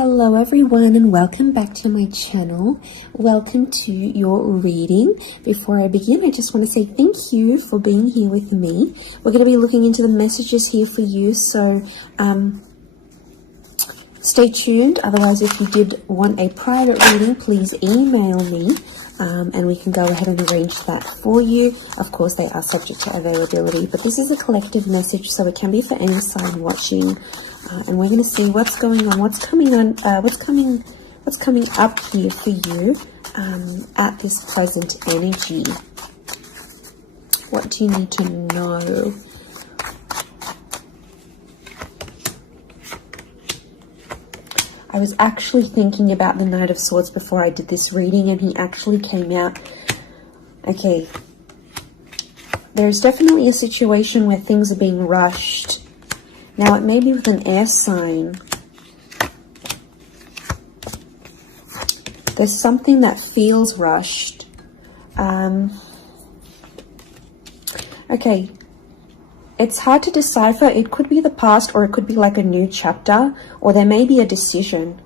Hello everyone and welcome back to my channel. Welcome to your reading. Before I begin, I just want to say thank you for being here with me. We're going to be looking into the messages here for you, so stay tuned. Otherwise, if you did want a private reading, please email me and we can go ahead and arrange that for you. Of course, they are subject to availability, but this is a collective message, so it can be for any sign watching. And we're going to see what's going on, what's coming up here for you at this present energy. What do you need to know? I was actually thinking about the Knight of Swords before I did this reading, and he actually came out. Okay, there's definitely a situation where things are being rushed. Now, it may be with an air sign. There's something that feels rushed. Okay, it's hard to decipher. It could be the past, or it could be like a new chapter, or there may be a decision.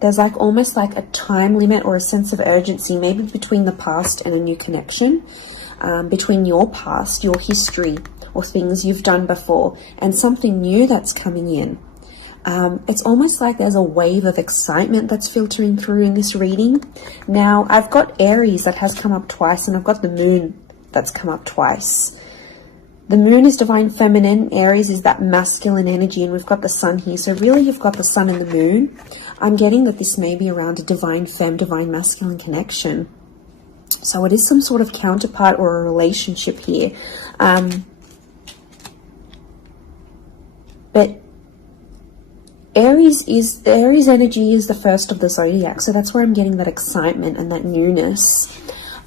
There's like almost like a time limit or a sense of urgency, maybe between the past and a new connection, between your past, your history, or things you've done before, and something new that's coming in. It's almost like there's a wave of excitement that's filtering through in this reading. Now, I've got Aries that has come up twice, and I've got the Moon that's come up twice. The Moon is divine feminine, Aries is that masculine energy, and we've got the Sun here. So really, you've got the Sun and the Moon. I'm getting that this may be around a divine femme, divine masculine connection. So it is some sort of counterpart or a relationship here. But Aries energy is the first of the zodiac, so that's where I'm getting that excitement and that newness.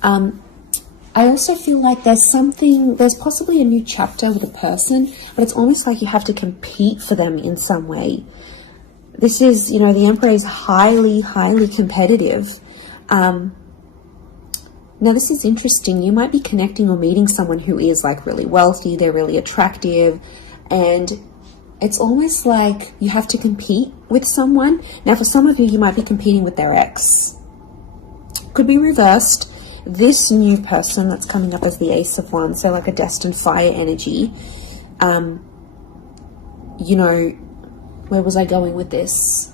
I also feel like there's possibly a new chapter with a person, but it's almost like you have to compete for them in some way. This is, you know, the Emperor is highly, highly competitive. Now, this is interesting. You might be connecting or meeting someone who is like really wealthy, they're really attractive, and it's almost like you have to compete with someone. Now, for some of you, you might be competing with their ex. Could be reversed. This new person that's coming up as the Ace of Wands, so like a destined fire energy. You know, where was I going with this?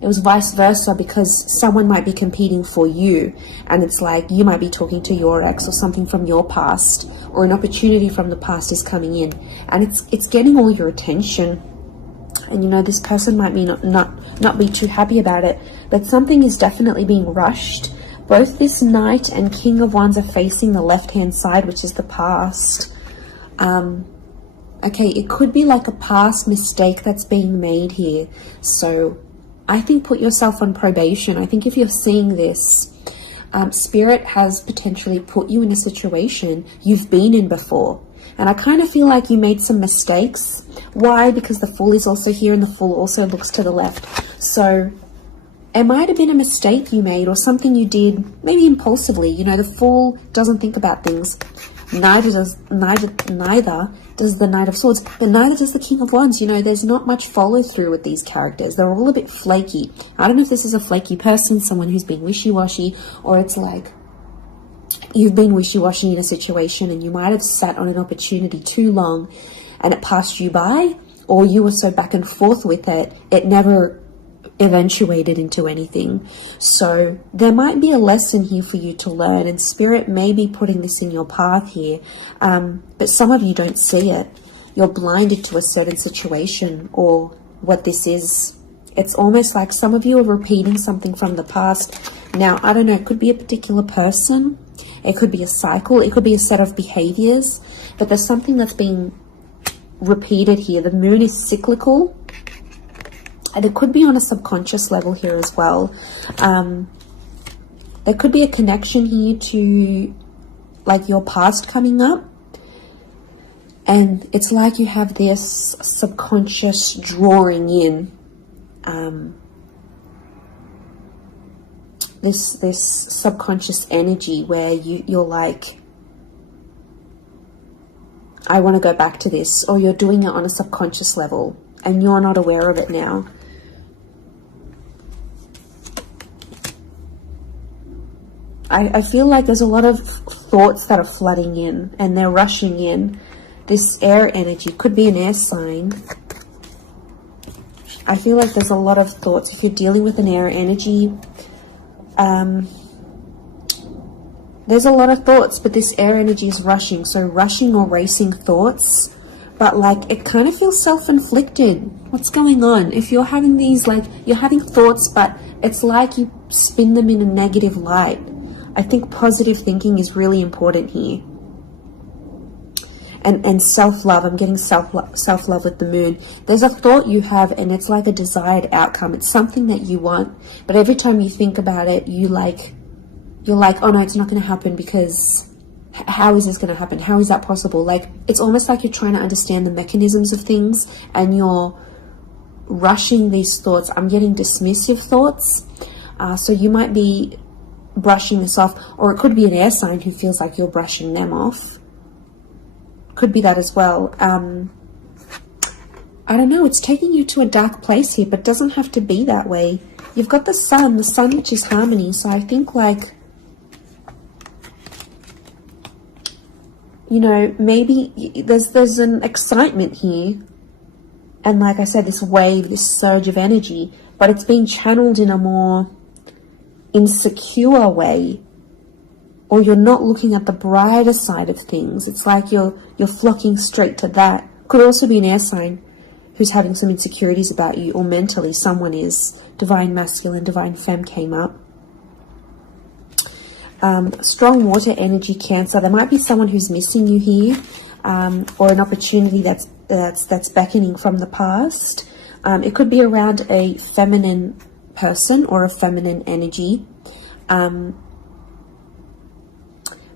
It was vice versa, because someone might be competing for you, and it's like you might be talking to your ex or something from your past, or an opportunity from the past is coming in, and it's getting all your attention. And you know, this person might be not be too happy about it, but something is definitely being rushed. Both this Knight and King of Wands are facing the left-hand side, which is the past. Okay, it could be like a past mistake that's being made here. So I think put yourself on probation. I think if you're seeing this, Spirit has potentially put you in a situation you've been in before. And I kind of feel like you made some mistakes. Why? Because the Fool is also here, and the Fool also looks to the left. So it might have been a mistake you made, or something you did maybe impulsively. You know, the Fool doesn't think about things. Neither does the Knight of Swords, but neither does the King of Wands. You know, there's not much follow through with these characters. They're all a bit flaky. I don't know if this is a flaky person, someone who's been wishy-washy, or it's like you've been wishy-washy in a situation and you might have sat on an opportunity too long and it passed you by, or you were so back and forth with it, it never eventuated into anything. So there might be a lesson here for you to learn, and Spirit may be putting this in your path here, but some of you don't see it. You're blinded to a certain situation or what this is. It's almost like some of you are repeating something from the past. Now, I don't know, it could be a particular person, it could be a cycle, it could be a set of behaviors, but there's something that's being repeated here. The Moon is cyclical, and it could be on a subconscious level here as well. There could be a connection here to like your past coming up, and it's like you have this subconscious drawing in this subconscious energy where you're like, I want to go back to this, or you're doing it on a subconscious level and you're not aware of it now. I feel like there's a lot of thoughts that are flooding in and they're rushing in. This air energy could be an air sign. I feel like there's a lot of thoughts. If you're dealing with an air energy, there's a lot of thoughts, but this air energy is rushing. So rushing or racing thoughts, but like it kind of feels self-inflicted. What's going on? If you're having these, like, you're having thoughts, but it's like you spin them in a negative light. I think positive thinking is really important here. And self-love. I'm getting self-love with the moon. There's a thought you have and it's like a desired outcome. It's something that you want, but every time you think about it, you're like, oh no, it's not going to happen, because how is this going to happen? How is that possible? Like, it's almost like you're trying to understand the mechanisms of things and you're rushing these thoughts. I'm getting dismissive thoughts. So you might be brushing this off, or it could be an air sign who feels like you're brushing them off. Could be that as well. I don't know. It's taking you to a dark place here, but it doesn't have to be that way. You've got the sun which is harmony. So I think, like, you know, maybe there's an excitement here. And like I said, this wave, this surge of energy, but it's being channeled in a more insecure way, or you're not looking at the brighter side of things. It's like you're flocking straight to that. Could also be an air sign who's having some insecurities about you, or mentally someone is. Divine masculine, divine femme came up. Strong water energy, Cancer. There might be someone who's missing you here, or an opportunity that's beckoning from the past. It could be around a feminine person or a feminine energy.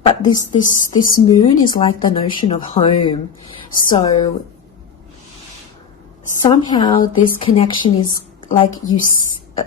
But this moon is like the notion of home. So somehow this connection is like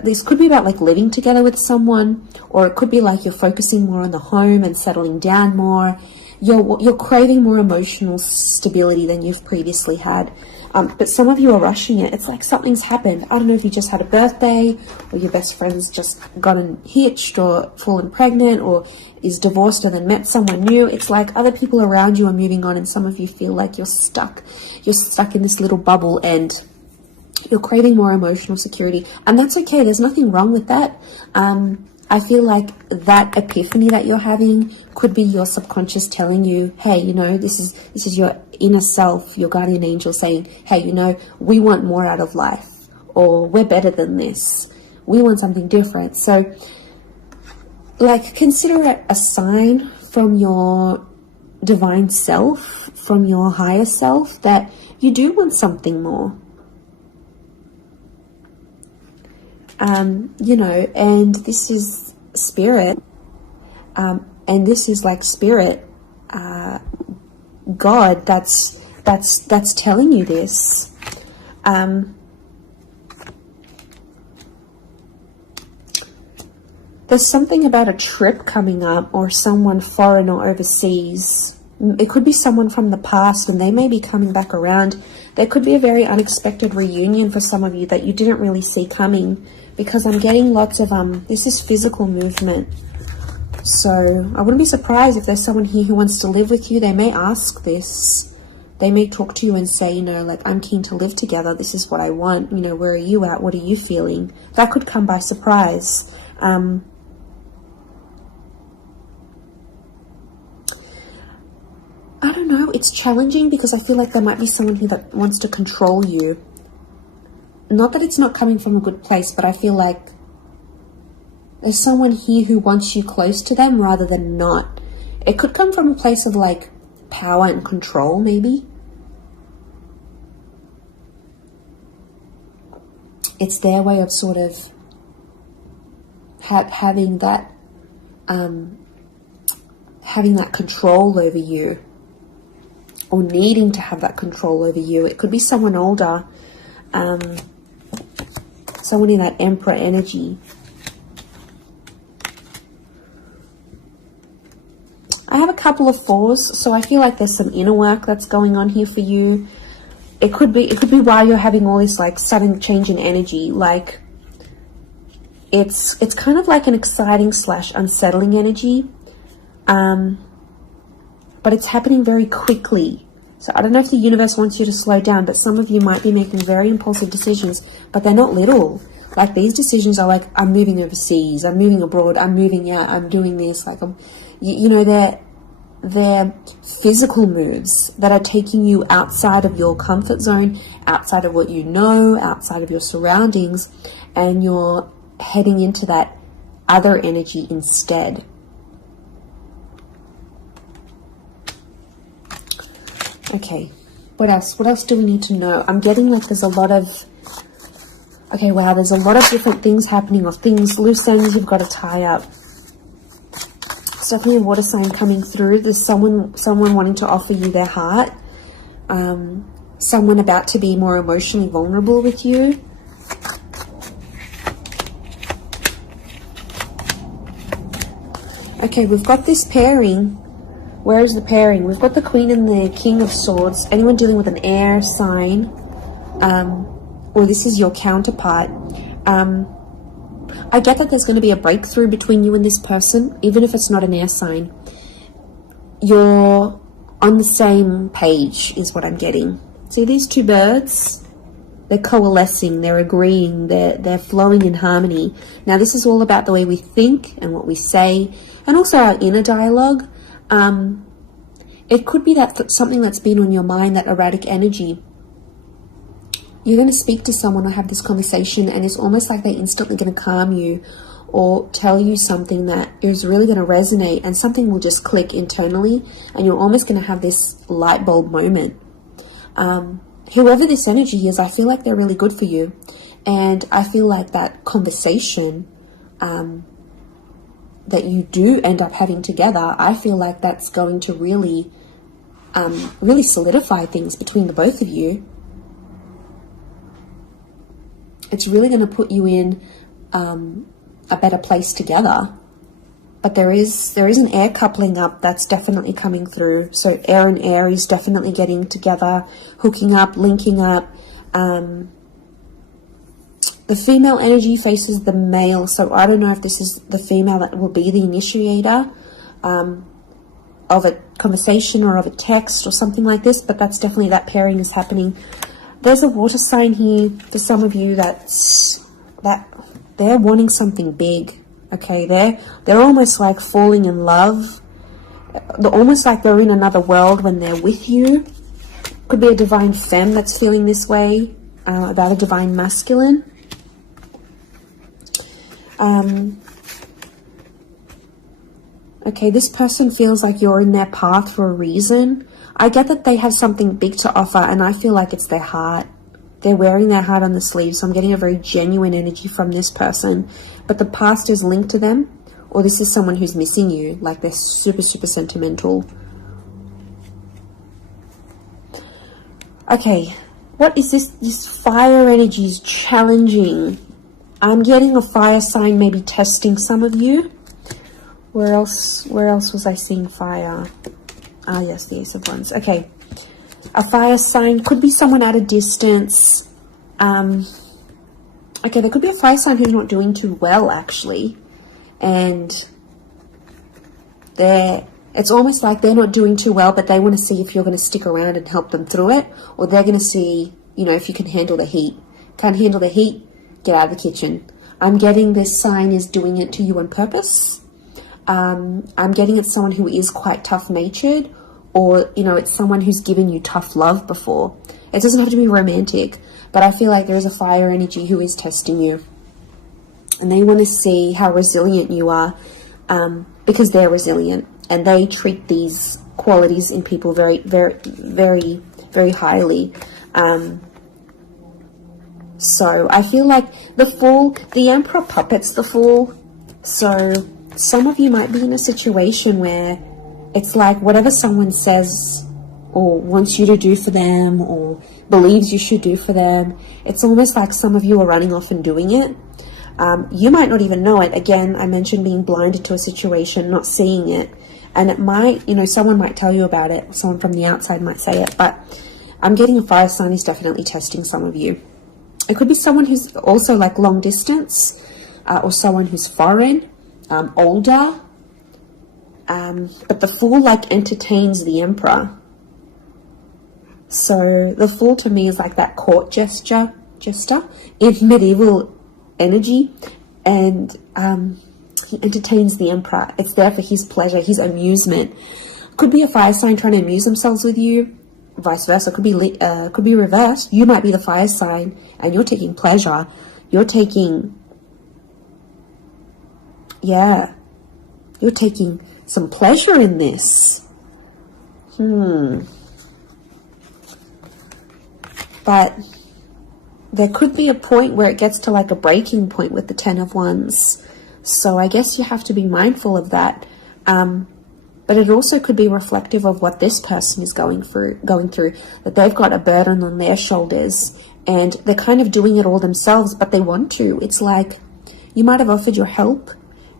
this could be about like living together with someone, or it could be like you're focusing more on the home and settling down more. You're craving more emotional stability than you've previously had. But some of you are rushing it. It's like something's happened. I don't know if you just had a birthday, or your best friend's just gotten hitched or fallen pregnant, or is divorced and then met someone new. It's like other people around you are moving on, and some of you feel like you're stuck. You're stuck in this little bubble and you're craving more emotional security. And that's okay. There's nothing wrong with that. I feel like that epiphany that you're having could be your subconscious telling you, hey, you know, this is your inner self, your guardian angel saying, hey, you know, we want more out of life, or we're better than this. We want something different. So, like, consider it a sign from your divine self, from your higher self, that you do want something more. You know, and this is spirit, and this is like spirit, God, that's telling you this. There's something about a trip coming up, or someone foreign or overseas. It could be someone from the past and they may be coming back around. There could be a very unexpected reunion for some of you that you didn't really see coming, because I'm getting lots of, this is physical movement. So I wouldn't be surprised if there's someone here who wants to live with you. They may ask this. They may talk to you and say, you know, like, I'm keen to live together. This is what I want. You know, where are you at? What are you feeling? That could come by surprise. I don't know. It's challenging because I feel like there might be someone here that wants to control you. Not that it's not coming from a good place, but I feel like there's someone here who wants you close to them rather than not. It could come from a place of like power and control, maybe. It's their way of sort of having that control over you, or needing to have that control over you. It could be someone older, someone in that Emperor energy. I have a couple of fours, so I feel like there's some inner work that's going on here for you. It could be why you're having all this like sudden change in energy. Like, It's kind of like an exciting / unsettling energy, but it's happening very quickly. So I don't know if the universe wants you to slow down, but some of you might be making very impulsive decisions, but they're not little. Like, these decisions are like, I'm moving overseas, I'm moving abroad, I'm moving out, I'm doing this. Like, you know, they're physical moves that are taking you outside of your comfort zone, outside of what you know, outside of your surroundings, and you're heading into that other energy instead. Okay, what else? What else do we need to know? I'm getting like there's a lot of... Okay, wow, there's a lot of different things happening, or things, loose ends you've got to tie up. It's definitely a water sign coming through. There's someone wanting to offer you their heart. Someone about to be more emotionally vulnerable with you. Okay, we've got this pairing. Where is the pairing? We've got the Queen and the King of Swords. Anyone dealing with an air sign, or this is your counterpart. I get that there's going to be a breakthrough between you and this person, even if it's not an air sign. You're on the same page, is what I'm getting. See these two birds? They're coalescing, they're agreeing, they're flowing in harmony. Now, this is all about the way we think and what we say, and also our inner dialogue. It could be that something that's been on your mind, that erratic energy. You're going to speak to someone or have this conversation, and it's almost like they're instantly going to calm you or tell you something that is really going to resonate, and something will just click internally, and you're almost going to have this light bulb moment. Whoever this energy is, I feel like they're really good for you, and I feel like that conversation that you do end up having together, I feel like that's going to really solidify things between the both of you. It's really going to put you in a better place together. But there is an air coupling up that's definitely coming through. So air and Aries definitely getting together, hooking up, linking up. The female energy faces the male, so I don't know if this is the female that will be the initiator of a conversation or of a text or something like this, but that's definitely, that pairing is happening. There's a water sign here for some of you that they're wanting something big. Okay, they're almost like falling in love. They're almost like they're in another world when they're with you. Could be a divine femme that's feeling this way about a divine masculine. Okay, this person feels like you're in their path for a reason. I get that they have something big to offer, and I feel like it's their heart. They're wearing their heart on the sleeve, so I'm getting a very genuine energy from this person. But the past is linked to them, or this is someone who's missing you, like they're super, super sentimental. Okay, what is this? This fire energy is challenging. I'm getting a fire sign maybe testing some of you. Where else was I seeing fire? Ah, yes, the Ace of Wands. Okay. A fire sign could be someone at a distance. Okay, there could be a fire sign who's not doing too well, actually. And it's almost like they're not doing too well, but they want to see if you're going to stick around and help them through it. Or they're going to see, you know, if you can handle the heat. Can't handle the heat? Get out of the kitchen. I'm getting this sign is doing it to you on purpose. I'm getting it's someone who is quite tough-natured, or, you know, it's someone who's given you tough love before. It doesn't have to be romantic, but I feel like there is a fire energy who is testing you. And they want to see how resilient you are, because they're resilient. And they treat these qualities in people very, very, very, very highly. So I feel like the Fool, the Emperor puppets the Fool. So some of you might be in a situation where it's like whatever someone says or wants you to do for them or believes you should do for them, it's almost like some of you are running off and doing it. You might not even know it. Again, I mentioned being blinded to a situation, not seeing it. And it might, you know, someone might tell you about it. Someone from the outside might say it. But I'm getting a fire sign is definitely testing some of you. It could be someone who's also like long distance. or someone who's foreign, older. But the Fool like entertains the Emperor. So the Fool to me is like that court jester in medieval energy, and he entertains the Emperor. It's there for his pleasure, his amusement. Could be a fire sign trying to amuse themselves with you, vice versa. Could be reversed. You might be the fire sign and you're taking pleasure. You're taking some pleasure in this. But there could be a point where it gets to like a breaking point with the Ten of Wands. So I guess you have to be mindful of that. But it also could be reflective of what this person is going through, that they've got a burden on their shoulders and they're kind of doing it all themselves, but they want to. It's like you might have offered your help.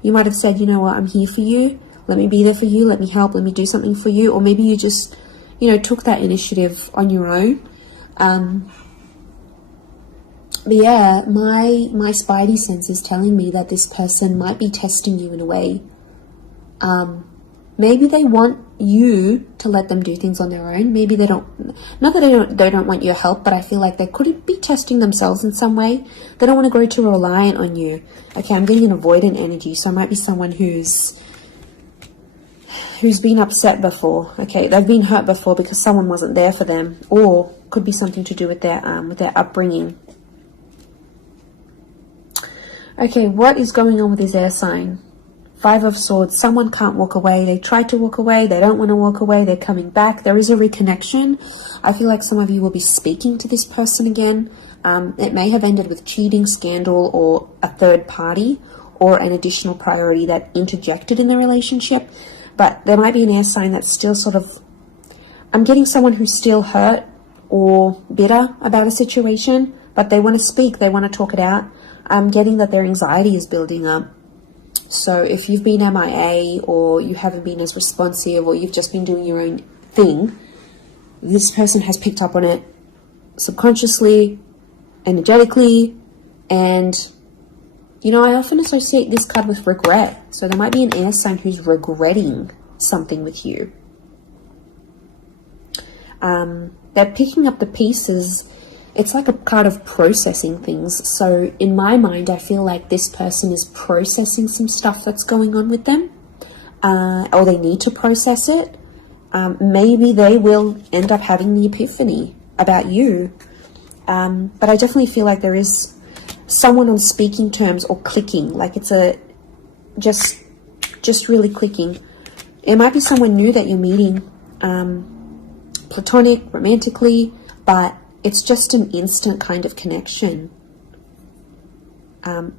You might have said, you know what, I'm here for you. Let me be there for you. Let me help. Let me do something for you. Or maybe you just, took that initiative on your own. But yeah, my spidey sense is telling me that this person might be testing you in a way. Maybe they want you to let them do things on their own. Maybe they don't, not that they don't want your help, but I feel like they could be testing themselves in some way. They don't want to grow too reliant on you. Okay, I'm getting an avoidant energy, so it might be someone who's been upset before. Okay, they've been hurt before because someone wasn't there for them, or could be something to do with their upbringing. Okay, what is going on with this air sign? Five of Swords. Someone can't walk away. They tried to walk away. They don't want to walk away. They're coming back. There is a reconnection. I feel like some of you will be speaking to this person again. It may have ended with cheating, scandal, or a third party, or an additional priority that interjected in the relationship. But there might be an air sign that's still sort of... I'm getting someone who's still hurt or bitter about a situation, but they want to speak. They want to talk it out. I'm getting that their anxiety is building up. So if you've been MIA, or you haven't been as responsive, or you've just been doing your own thing, this person has picked up on it subconsciously, energetically, and, I often associate this card with regret. So there might be an air sign who's regretting something with you. They're picking up the pieces. It's like a card of processing things. So in my mind, I feel like this person is processing some stuff that's going on with them, or they need to process it. Maybe they will end up having the epiphany about you. But I definitely feel like there is someone on speaking terms or clicking, like it's just really clicking. It might be someone new that you're meeting, platonic, romantically, but it's just an instant kind of connection.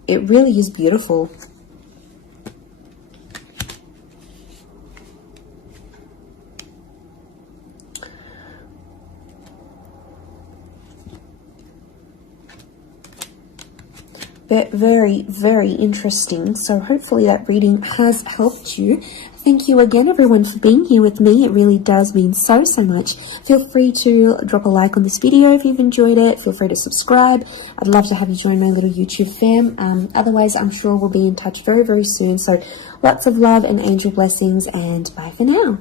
It really is beautiful. Very, very interesting. So hopefully that reading has helped you. Thank you again, everyone, for being here with me. It really does mean so much. Feel free to drop a like on this video if you've enjoyed it. Feel free to subscribe. I'd love to have you join my little YouTube fam. Otherwise, I'm sure we'll be in touch very, very soon. So lots of love and angel blessings, and bye for now.